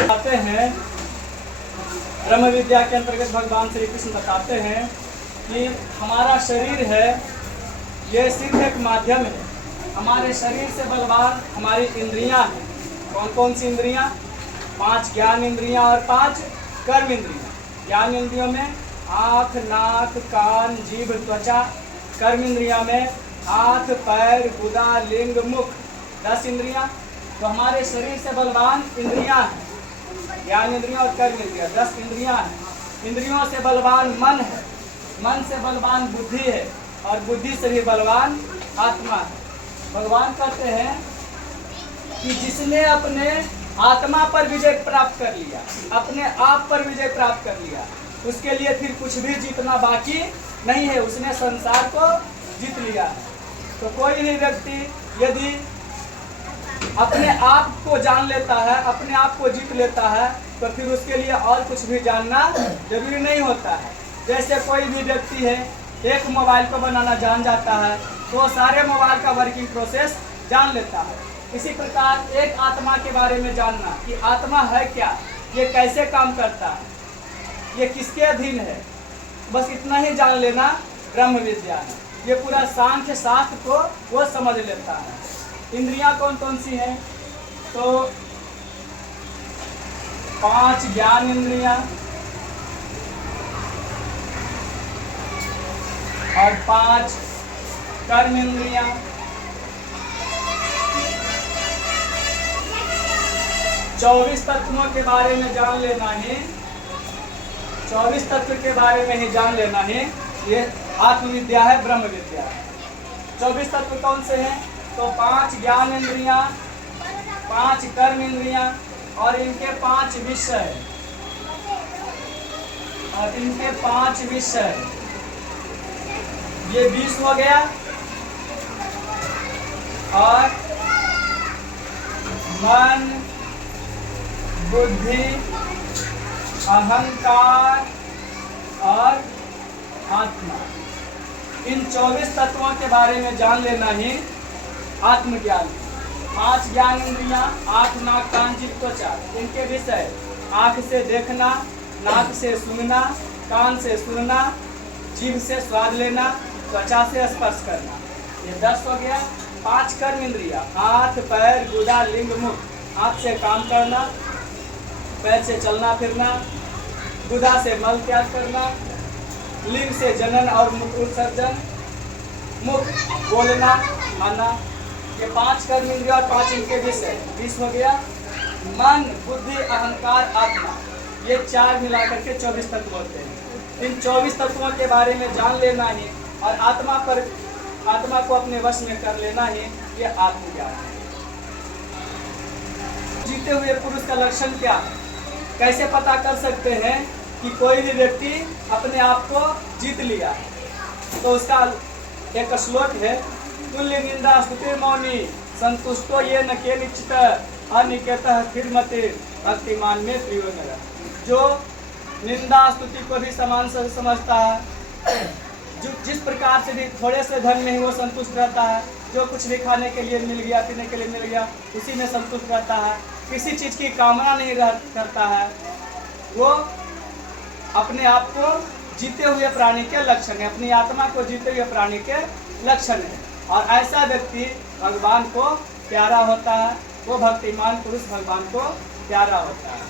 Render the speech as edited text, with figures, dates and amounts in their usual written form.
बताते हैं, ब्रह्म विद्या के अंतर्गत भगवान श्री कृष्ण बताते हैं कि हमारा शरीर है, ये सिर्फ एक माध्यम है। हमारे शरीर से बलवान हमारी इंद्रियां हैं। कौन कौन सी इंद्रियां? 5 ज्ञान इंद्रियां और 5 कर्म इंद्रियां। ज्ञान इंद्रियों में आँख, नाक, कान, जीभ, त्वचा। कर्म इंद्रियां में हाथ, पैर, गुदा, लिंग, मुख। 10 इंद्रियां। तो हमारे शरीर से बलवान इंद्रियां हैं, ज्ञान इंद्रियां और कर्म इंद्रियां, 10 इंद्रियां हैं। इंद्रियों से बलवान मन है, मन से बलवान बुद्धि है, और बुद्धि से भी बलवान आत्मा है। भगवान कहते हैं कि जिसने अपने आत्मा पर विजय प्राप्त कर लिया, अपने आप पर विजय प्राप्त कर लिया, उसके लिए फिर कुछ भी जीतना बाकी नहीं है। उसने संसार को जीत लिया है। तो कोई भी व्यक्ति यदि अपने आप को जान लेता है, अपने आप को जीत लेता है, तो फिर उसके लिए और कुछ भी जानना जरूरी नहीं होता है। जैसे कोई भी व्यक्ति है, एक मोबाइल को बनाना जान जाता है, तो सारे मोबाइल का वर्किंग प्रोसेस जान लेता है। इसी प्रकार एक आत्मा के बारे में जानना कि आत्मा है क्या, ये कैसे काम करता है, ये किसके अधीन है, बस इतना ही जान लेना ब्रह्म विद्या है। ये पूरा सांख्य शास्त्र को वो समझ लेता है। इंद्रियां कौन कौन सी हैं? तो 5 ज्ञान इंद्रियां और 5 कर्म इंद्रियां। 24 तत्वों के बारे में जान लेना है, 24 तत्व के बारे में ही जान लेना है। ये आत्मविद्या है, ब्रह्म विद्या है। 24 तत्व कौन से हैं? तो 5 ज्ञान इंद्रियां, 5 कर्म इंद्रियां और इनके 5 विषय, और इनके 5 विषय। ये 20 हो गया। और मन, बुद्धि, अहंकार और आत्मा। इन 24 तत्वों के बारे में जान लेना ही आत्मज्ञान। 5 ज्ञान इंद्रियां, आँख, नाक, कान, जीभ, त्वचा। इनके विषय: आँख से देखना, नाक से सूंघना, कान से सुनना, जीभ से स्वाद लेना, त्वचा से स्पर्श करना। ये 10 हो गया। 5 कर्म इंद्रियां, हाथ, पैर, गुदा, लिंग, मुख। हाथ से काम करना, पैर से चलना फिरना, गुदा से मल त्याग करना, लिंग से जनन और मूत्र विसर्जन, मुख बोलना, खाना। ये 5 कर्म इंद्रिय और 5 इनके विषय। 20 हो गया। मन, बुद्धि, अहंकार, आत्मा। ये 4 मिलाकर के 24 तत्व होते हैं। इन 24 तत्वों के बारे में जान लेना ही और आत्मा को अपने वश में कर लेना ही ये आत्मज्ञान है। जीते हुए पुरुष का लक्षण क्या है? कैसे पता कर सकते हैं कि कोई भी व्यक्ति अपने आप को जीत लिया है? तो उसका एक श्लोक है, तुल्य निंदा स्तुति मौनी संतुष्टो ये न के निश्चित अनिकेतः स्थिर मते भक्तिमान में प्रियो नर। जो निंदा स्तुति को भी समान से समझता है, जो जिस प्रकार से भी थोड़े से धन में ही वो संतुष्ट रहता है, जो कुछ भी खाने के लिए मिल गया, पीने के लिए मिल गया, उसी में संतुष्ट रहता है, किसी चीज़ की कामना नहीं करता है, वो अपने आप को जीते हुए प्राणी के लक्षण है, अपनी आत्मा को जीते हुए प्राणी के लक्षण है। और ऐसा व्यक्ति भगवान को प्यारा होता है, वो भक्तिमान पुरुष भगवान को प्यारा होता है।